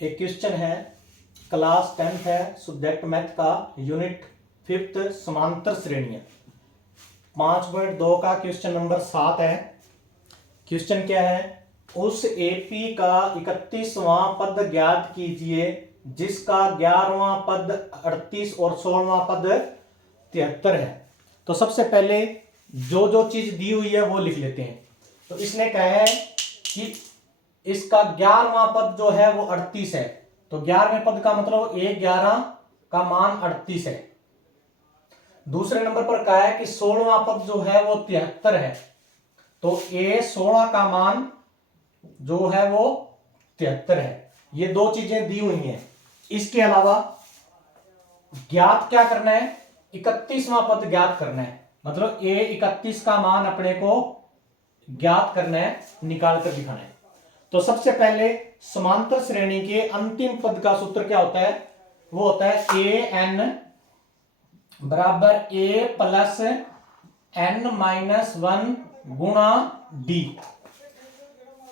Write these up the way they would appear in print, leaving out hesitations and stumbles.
एक क्वेश्चन है, class 10th है, सब्जेक्ट मैथ का, यूनिट 5th, समांतर श्रेणियां। 5.2 का क्वेश्चन नंबर 7 है। क्वेश्चन क्या है? उस एपी का 31वां पद ज्ञात कीजिए जिसका 11वां पद 38 और 16वां पद 73 है। तो सबसे पहले जो जो चीज दी हुई है वो लिख लेते हैं। तो इसने कहा है कि इसका 11वां पद जो है वो 38 है। तो 11वें पद का मतलब A11 का मान 38 है। दूसरे नंबर पर कहा है कि 16वां पद जो है वो 73 है। तो A16 का मान जो है वो 73 है। ये दो चीजें दी हुई हैं। इसके अलावा ज्ञात क्या करना है? 31वां पद ज्ञात करना है। मतलब A31 का मान अपने को ज्ञात करना है, निकाल कर दिखाना है। तो सबसे पहले समांतर श्रेणी के अंतिम पद का सूत्र क्या होता है? वो होता है ए एन बराबर ए प्लस एन माइनस 1 गुणा डी।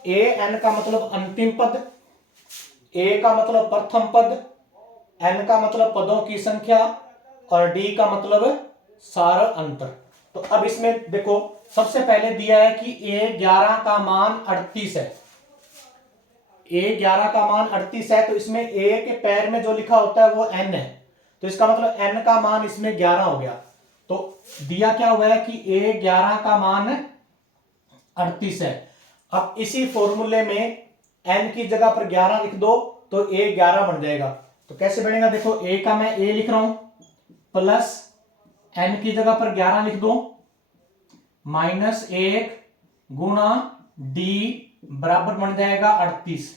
ए एन का मतलब अंतिम पद, ए का मतलब प्रथम पद, एन का मतलब पदों की संख्या और डी का मतलब सार अंतर। तो अब इसमें देखो, सबसे पहले दिया है कि A11 का मान 38 है। A11 का मान 38 है। तो इसमें A के पैर में जो लिखा होता है वो N है। तो इसका मतलब N का मान इसमें 11 हो गया। तो दिया क्या हुआ है कि A11 का मान 38 है। अब इसी फॉर्मूले में N की जगह पर 11 लिख दो तो A11 बन जाएगा। तो कैसे बनेगा? देखो, A का मैं A लिख रहा हूं, प्लस N की जगह पर 11 लिख दो, माइनस 1 गुणा D बराबर बन जाएगा 38।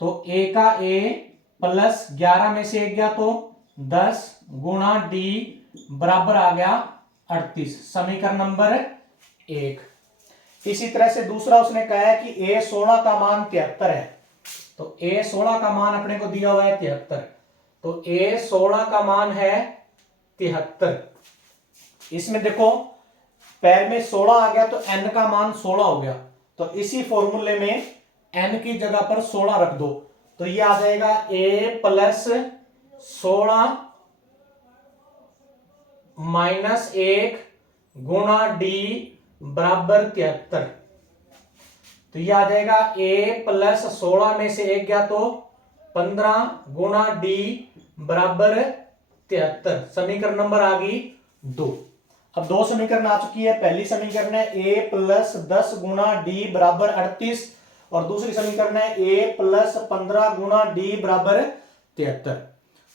तो A का A प्लस 11 में से 1 गया तो 10 गुणा D बराबर आ गया 38। समीकरण नंबर 1। इसी तरह से दूसरा उसने कहा है कि A16 का मान 73 है। तो A16 का मान अपने को दिया हुआ है 73। तो A16 का मान है 73। इसमें देखो, पैर में 16 आ गया तो N का मान 16 हो गया। तो इसी फॉर्मूले में N की जगह पर 16 रख दो तो ये आ जाएगा A प्लस 16 माइनस 1 गुणा D बराबर 73। तो ये आ जाएगा A प्लस 16 में से 1 गया तो 15 गुणा D बराबर 73। समीकरण नंबर आ गई 2। अब दो समीकरण आ चुकी है। पहली समीकरण है A प्लस 10 गुणा D बराबर 38 और दूसरी समीकरण है A प्लस 15 गुणा D बराबर 73।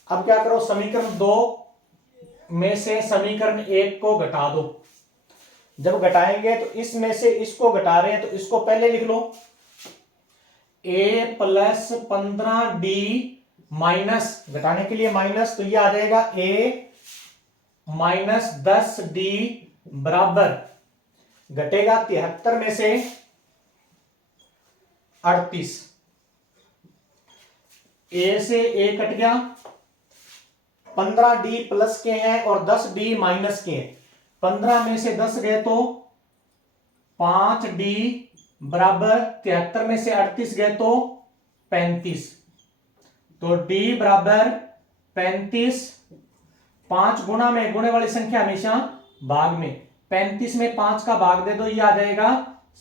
अब क्या करो, समीकरण 2 में से समीकरण 1 को घटा दो। जब घटाएंगे तो इसमें से इसको घटा रहे हैं तो इसको पहले लिख लो, A प्लस 15D माइनस, घटाने के लिए माइनस, तो ये आ जाएगा A माइनस 10D बराबर, घटेगा 73 में से 38। A से A कट गया, 15D प्लस के हैं और 10D माइनस के हैं। 15 में से 10 गए तो 5D बराबर, 73 में से 38 गए तो 35। तो D बराबर 35। 5 गुणा में, गुणे वाली संख्या हमेशा भाग में, 35 में 5 का भाग दे दो, ये आ जाएगा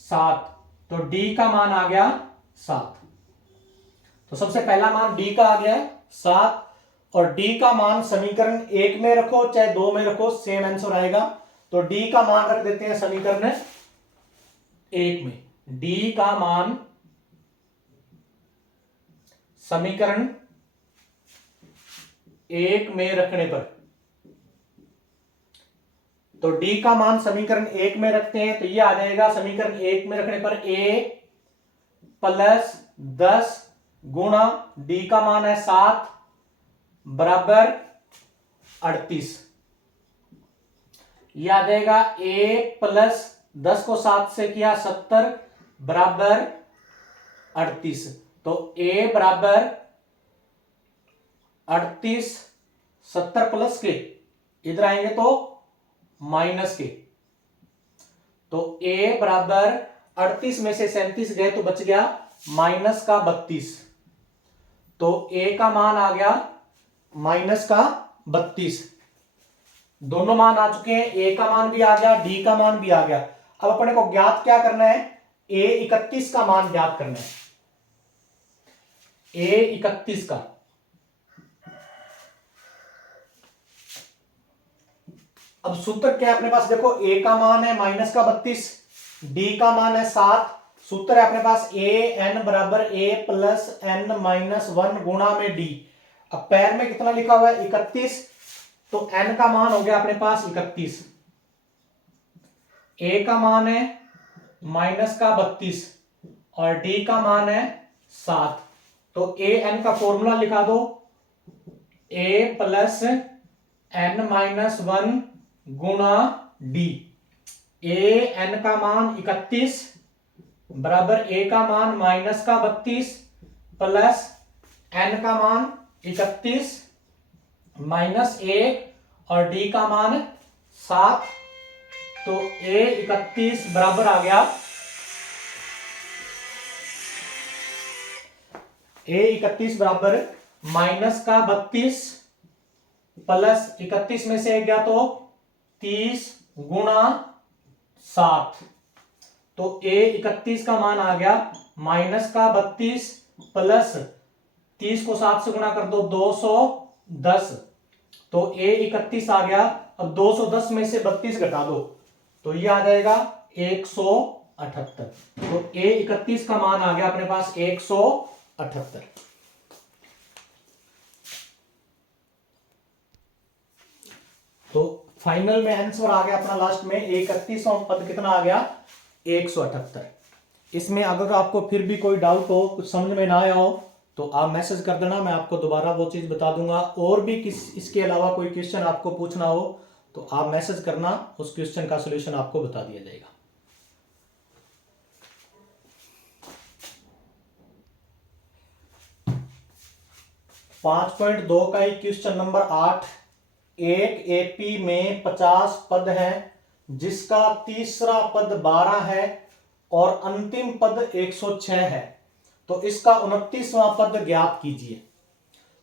7। तो D का मान आ गया 7। तो सबसे पहला मान D का आ गया 7 और D का मान समीकरण 1 में रखो चाहे 2 में रखो, सेम आंसर आएगा। तो D का मान रख देते हैं समीकरण 1 में। D का मान समीकरण 1 में रखने पर, तो D का मान समीकरण 1 में रखते हैं तो ये आ जाएगा समीकरण 1 में रखने पर A प्लस 10 गुणा D का मान है 7 बराबर 38। ये आ जाएगा A प्लस 10 को 7 से किया 70 बराबर 38। तो A बराबर 38, 70 प्लस के इधर आएंगे तो माइनस के। तो A बराबर 38 में से 37 गए तो बच गया माइनस का 32। तो ए का मान आ गया -32। दोनों मान आ चुके हैं, ए का मान भी आ गया, डी का मान भी आ गया। अब अपने को ज्ञात क्या करना है, A31 का मान ज्ञात करना है, A31 का। अब सूत्र क्या है अपने पास, देखो ए का मान है -32, डी का मान है 7। सूत्र है अपने पास an बराबर a प्लस n माइनस 1 गुणा में डी। अब पैर में कितना लिखा हुआ है 31, तो n का मान हो गया अपने पास 31, a का मान है -32 और d का मान है 7। तो an का फॉर्मूला लिखा दो, a प्लस n माइनस 1 गुणा डी। an का मान 31 बराबर a का मान -32 प्लस n का मान 31 माइनस 1 और d का मान 7। तो A31 बराबर आ गया, A31 बराबर -32 प्लस 31 में से 1 गया तो 30 गुणा 7। तो A31 का मान आ गया -32 प्लस 30 को 7 से गुणा कर दो 210। तो A31 आ गया। अब 210 में से 32 घटा दो तो ये आ जाएगा 178। तो A31 का मान आ गया अपने पास 178। तो फाइनल में आंसर आ गया अपना लास्ट में 31वां पद कितना आ गया 178। इसमें अगर आपको फिर भी कोई डाउट हो, कुछ समझ में ना आया हो तो आप मैसेज कर देना, मैं आपको दोबारा वो चीज बता दूंगा। और भी इसके अलावा कोई क्वेश्चन आपको पूछना हो तो आप मैसेज करना, उस क्वेश्चन का सॉल्यूशन आपको बता दिया जाएगा। पांच पॉइंट दो का ही क्वेश्चन नंबर 8। एक एपी में 50 पद हैं जिसका तीसरा पद 12 है और अंतिम पद 106 है, तो इसका 29वां पद ज्ञात कीजिए।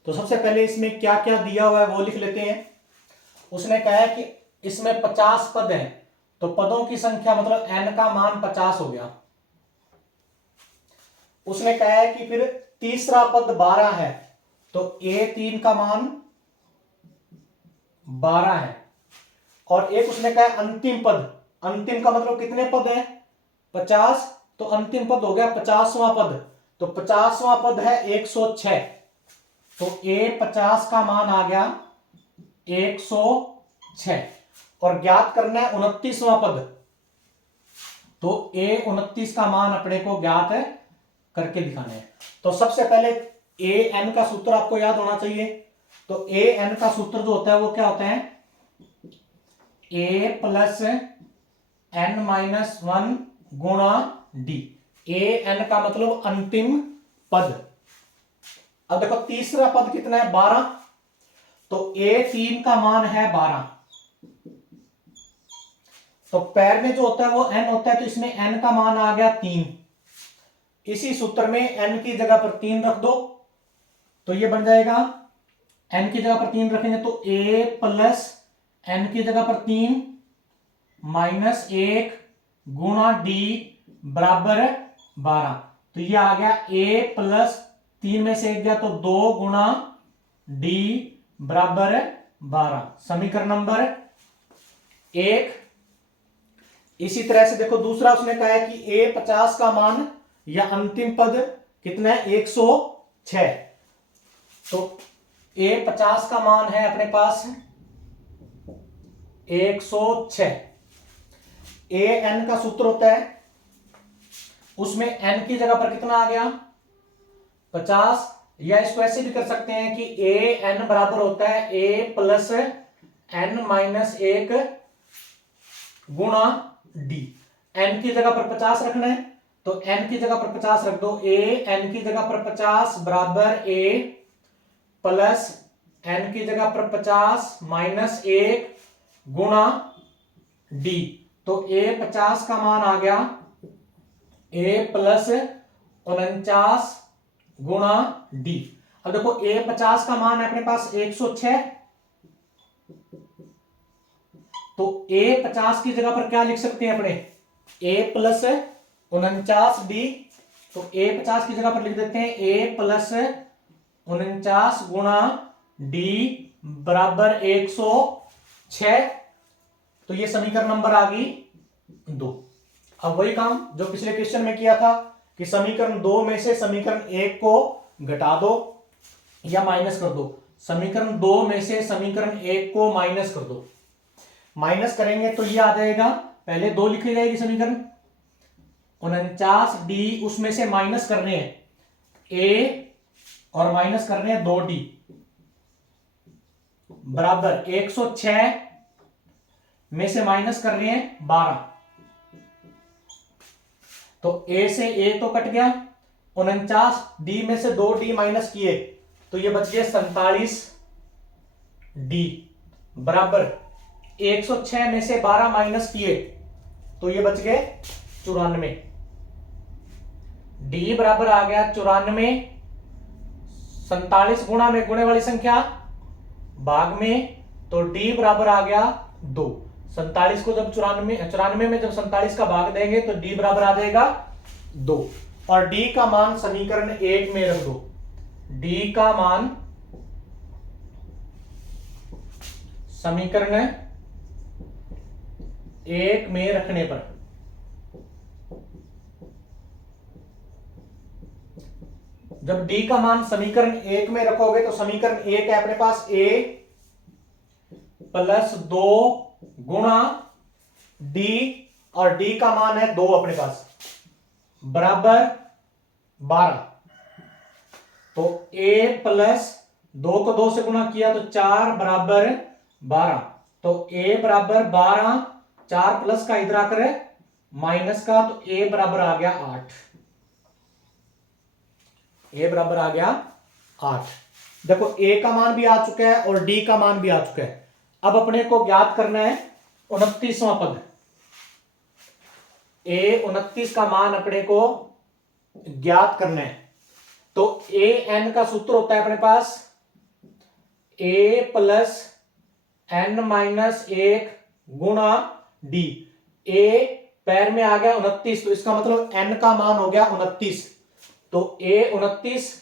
तो सबसे पहले इसमें क्या क्या दिया हुआ है वो लिख लेते हैं। उसने कहा है कि इसमें 50 पद हैं, तो पदों की संख्या मतलब n का मान 50 हो गया। उसने कहा है कि फिर तीसरा पद 12 है, तो A3 का मान 12 है। और एक उसने कहा है अंतिम पद, अंतिम का मतलब कितने पद है 50, तो अंतिम पद हो गया 50वां पद, तो 50वां पद है 106। तो A50 का मान आ गया 106 और ज्ञात करना है 29वां पद, तो A29 का मान अपने को ज्ञात है करके दिखाना है। तो सबसे पहले an का सूत्र आपको याद होना चाहिए। तो an का सूत्र जो होता है वो क्या होता है, a प्लस n माइनस 1 गुणा d। an का मतलब अंतिम पद। अब देखो तीसरा पद कितना है 12, तो A3 का मान है 12। तो पैर में जो होता है वो n होता है, तो इसमें n का मान आ गया 3। इसी सूत्र में n की जगह पर 3 रख दो तो ये बन जाएगा, n की जगह पर 3 रखेंगे तो a प्लस n की जगह पर 3 माइनस 1 गुणा d बराबर 12। तो ये आ गया a प्लस 3 में से 1 गया तो 2 गुणा d बराबर 12, समीकरण नंबर 1। इसी तरह से देखो दूसरा उसने कहा है कि A50 का मान या अंतिम पद कितना है 106। तो A50 का मान है अपने पास 106। an का सूत्र होता है, उसमें n की जगह पर कितना आ गया 50, या इसको ऐसे भी कर सकते हैं कि an बराबर होता है a प्लस n माइनस 1 गुणा d। n की जगह पर 50 रखना है तो n की जगह पर 50 रख दो, n की जगह पर 50 बराबर a प्लस n की जगह पर 50 माइनस 1 गुणा d। तो A50 का मान आ गया a प्लस 49 गुणा d। अब देखो A50 का मान है अपने पास 106, तो A50 की जगह पर क्या लिख सकते हैं अपने, A प्लस 49D, तो A50 की जगह पर लिख देते हैं A प्लस 49 गुणा D बराबर 106, तो ये समीकरण नंबर आ गई 2। अब वही काम जो पिछले क्वेश्चन में किया था कि समीकरण 2 में से समीकरण 1 को घटा दो या माइनस कर दो, समीकरण 2 में से समीकरण 1 को माइनस कर दो। माइनस करेंगे तो ये आ जाएगा, पहले 2 लिखी जाएगी समीकरण, 49D उसमें से माइनस करने हैं A और माइनस करने हैं 2D बराबर 106 में से माइनस कर रहे हैं 12, तो A से A तो कट गया, 49D में से 2D माइनस किए तो ये बच गए 47D बराबर 106 में से 12 माइनस किए तो ये बच गए 94। D बराबर आ गया 94, 47 गुणा में गुणे वाली संख्या भाग में, तो D बराबर आ गया 2। 47 को जब 94 में जब 47 का भाग देंगे तो D बराबर आ जाएगा 2, और D का मान समीकरण 1 में रख दो। D का मान समीकरण 1 में रखने पर जब D का मान समीकरण 1 में रखोगे तो समीकरण 1 है अपने पास A प्लस 2 गुणा D, और D का मान है 2 अपने पास बराबर 12, तो A प्लस 2 को 2 से गुणा किया तो 4 बराबर 12, तो A बराबर 12, 4 प्लस का इधर आकर माइनस का, तो A बराबर आ गया 8, A बराबर आ गया 8। देखो A का मान भी आ चुका है और D का मान भी आ चुका है। अब अपने को ज्ञात करना है 29वां पद। A 29 का मान अपने को ज्ञात करना है, तो an का सूत्र होता है अपने पास A प्लस n माइनस 1 गुणा D। A पैर में आ गया 29, तो इसका मतलब n का मान हो गया 29, तो A 29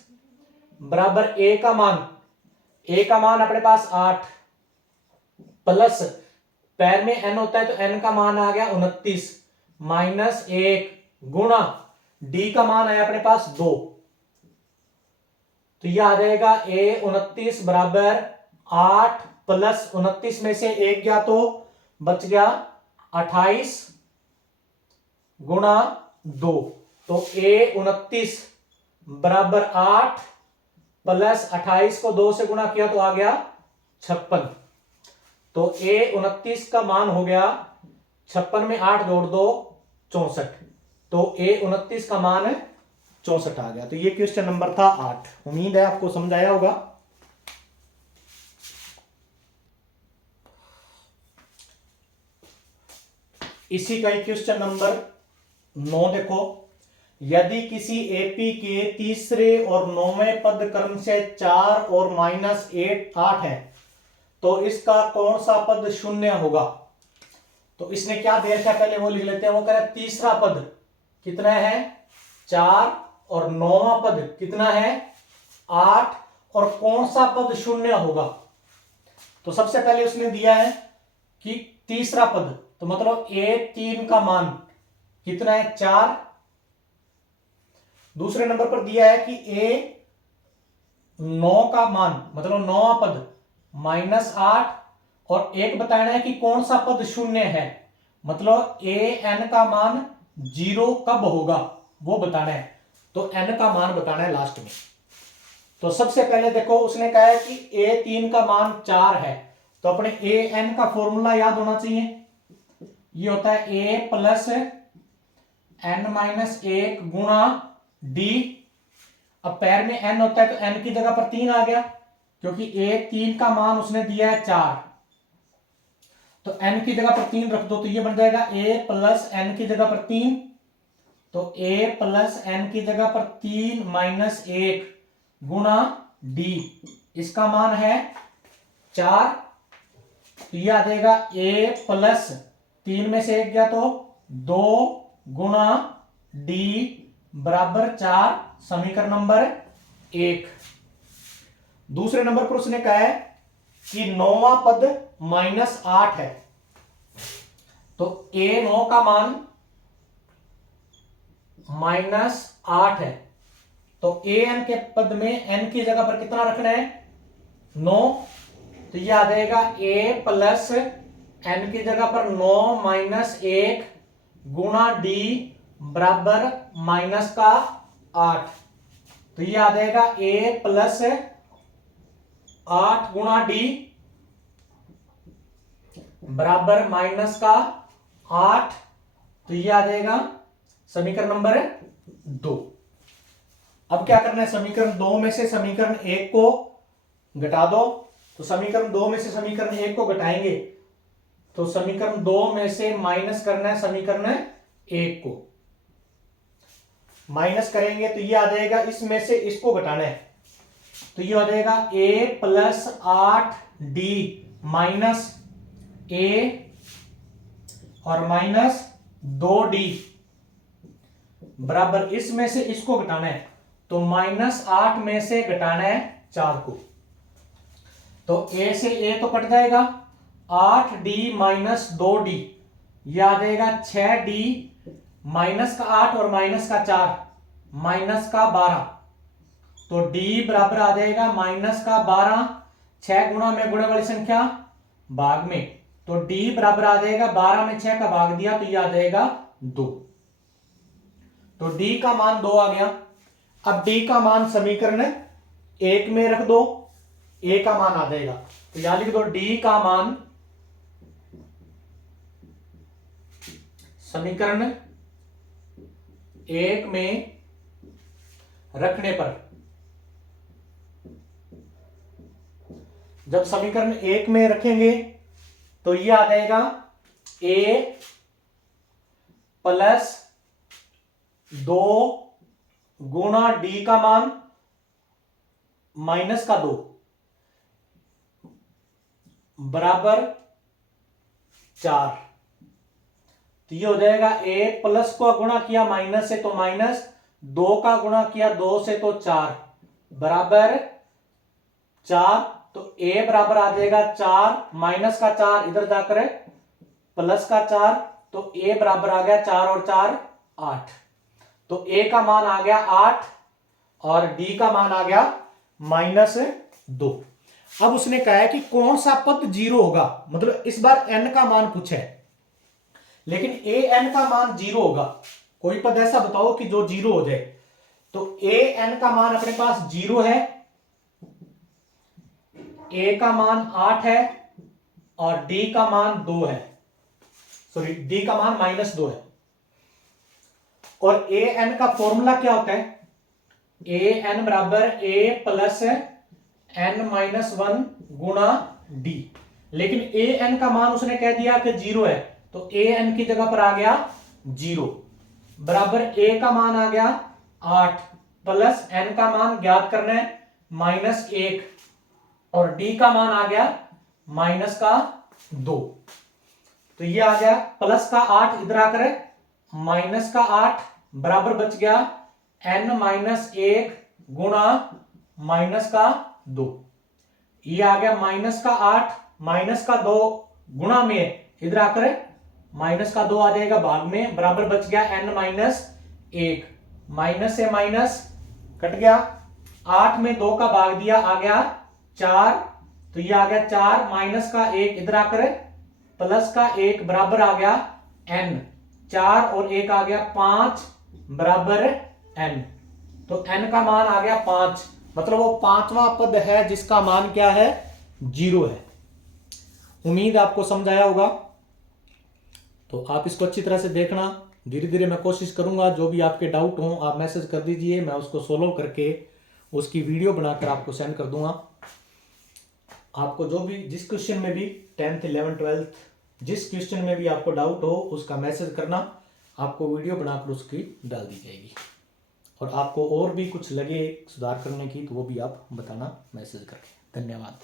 बराबर A का मान अपने पास 8 प्लस पैर में n होता है तो n का मान आ गया 29 माइनस 1 गुणा D का मान है अपने पास 2, तो यह आ जाएगा A 29 बराबर 8 प्लस 29 में से 1 गया तो बच गया 28 गुणा 2, तो A 29 बराबर 8 प्लस 28 को 2 से गुणा किया तो आ गया 56, तो A 29 का मान हो गया 56 में 8 जोड़ दो 64, तो A 29 का मान 64 आ गया। तो ये क्वेश्चन नंबर था 8। उम्मीद है आपको समझ आया होगा। इसी का ही क्वेश्चन नंबर 9 देखो, यदि किसी एपी के तीसरे और 9वें पद क्रम से 4 और माइनस 8 है तो इसका कौन सा पद शून्य होगा। तो इसने क्या दे रखा है पहले वो लिख लेते हैं। वो कह रहा है तीसरा पद कितना है 4 और 9वां पद कितना है 8, और कौन सा पद शून्य होगा। तो सबसे पहले उसने दिया है कि तीसरा पद, तो मतलब A3 का मान कितना है 4। दूसरे नंबर पर दिया है कि A9 का मान मतलब 9वां पद -8, और एक बताना है कि कौन सा पद शून्य है, मतलब AN का मान 0 कब होगा वो बताना है। तो N का मान बताना है लास्ट में। तो सबसे पहले देखो उसने कहा है कि A3 का मान 4 है, तो अपने AN का फॉर्मूला याद होना चाहिए। ये होता है A प्लस n-1 गुणा D। अब पैर में n होता है तो n की जगह पर 3 आ गया, क्योंकि A3 का मान उसने दिया है 4, तो n की जगह पर 3 रख दो तो ये बन जाएगा A प्लस n की जगह पर 3, तो A प्लस n की जगह पर 3 -1 गुणा डी, इसका मान है 4, तो यह आ जाएगा ए प्लस 3 में से 1 गया तो 2 गुणा डी बराबर 4, समीकरण नंबर 1। दूसरे नंबर पर उसने कहा है कि 9वां पद -8 है, तो ए 9 का मान -8 है, तो ए एन के पद में एन की जगह पर कितना रखना है 9, तो यह आ जाएगा ए प्लस एन की जगह पर 9 माइनस 1 गुणा डी बराबर -8, तो यह आ जाएगा ए प्लस 8 गुणा डी बराबर -8, तो यह आ जाएगा समीकरण नंबर 2। अब क्या करना है, समीकरण 2 में से समीकरण 1 को घटा दो, तो समीकरण 2 में से समीकरण 1 को घटाएंगे तो समीकरण 2 में से माइनस करना है समीकरण 1 को, माइनस करेंगे तो ये आ जाएगा, इसमें से इसको घटाना है तो ये आ जाएगा a plus 8d minus a और माइनस 2d बराबर, इसमें से इसको घटाना है तो -8 में से घटाना है 4 को, तो a से a तो कट जाएगा, 8d माइनस 2d यह आ जाएगा 6d माइनस का 8 और माइनस का 4 माइनस का 12, तो d बराबर आ जाएगा -12, 6 गुणा में गुणे वाली संख्या भाग में, तो d बराबर आ जाएगा 12 में 6 का भाग दिया तो यह आ जाएगा 2, तो d का मान 2 आ गया। अब d का मान समीकरण 1 में रख दो, a का मान आ जाएगा, तो यहां लिख दो d का मान समीकरण 1 में रखने पर, जब समीकरण 1 में रखेंगे तो यह आ जाएगा a प्लस 2 गुणा d का मान -2 बराबर 4, तो ये हो जाएगा a प्लस को गुणा किया माइनस से तो माइनस, 2 का गुणा किया 2 से तो 4 बराबर 4, तो a बराबर आ जाएगा 4, माइनस का 4 इधर जाकर प्लस का 4, तो a बराबर आ गया 4 और 4 8, तो a का मान आ गया 8 और d का मान आ गया -2। अब उसने कहा है कि कौन सा पद 0 होगा, मतलब इस बार n का मान पूछा है लेकिन a n का मान 0 होगा, कोई पद ऐसा बताओ कि जो 0 हो जाए, तो a n का मान अपने पास 0 है, a का मान 8 है और d का मान 2 है, सॉरी d का मान -2 है, और a n का फॉर्मूला क्या होता है, a n बराबर a प्लस n-1 गुणा d, लेकिन a n का मान उसने कह दिया कि 0 है, तो a n की जगह पर आ गया 0 बराबर a का मान आ गया 8 प्लस n का मान ज्ञात करना है -1 और d का मान आ गया -2, तो ये आ गया प्लस का 8 इधर आकर -8 बराबर बच गया n-1 गुणा -2, ये आ गया -8 -2 गुणा में इधर आकर -2 आ जाएगा भाग में, बराबर बच गया n-1, माइनस से माइनस कट गया, 8 में 2 का भाग दिया आ गया 4, तो ये आ गया 4 माइनस का 1 इधर आकर प्लस का 1 बराबर आ गया n, 4 और 1 आ गया 5 बराबर n, तो n का मान आ गया 5, मतलब वो 5वां पद है जिसका मान क्या है 0 है। उम्मीद आपको समझ आया होगा, तो आप इसको अच्छी तरह से देखना, धीरे धीरे मैं कोशिश करूंगा, जो भी आपके डाउट हो आप मैसेज कर दीजिए, मैं उसको सोल्व करके उसकी वीडियो बनाकर आपको सेंड कर दूंगा। आपको जो भी जिस क्वेश्चन में भी 10th 11th 12th जिस क्वेश्चन में भी आपको डाउट हो उसका मैसेज करना, आपको वीडियो बनाकर उसकी डाल दी जाएगी। और आपको और भी कुछ लगे सुधार करने की तो वो भी आप बताना मैसेज करके। धन्यवाद।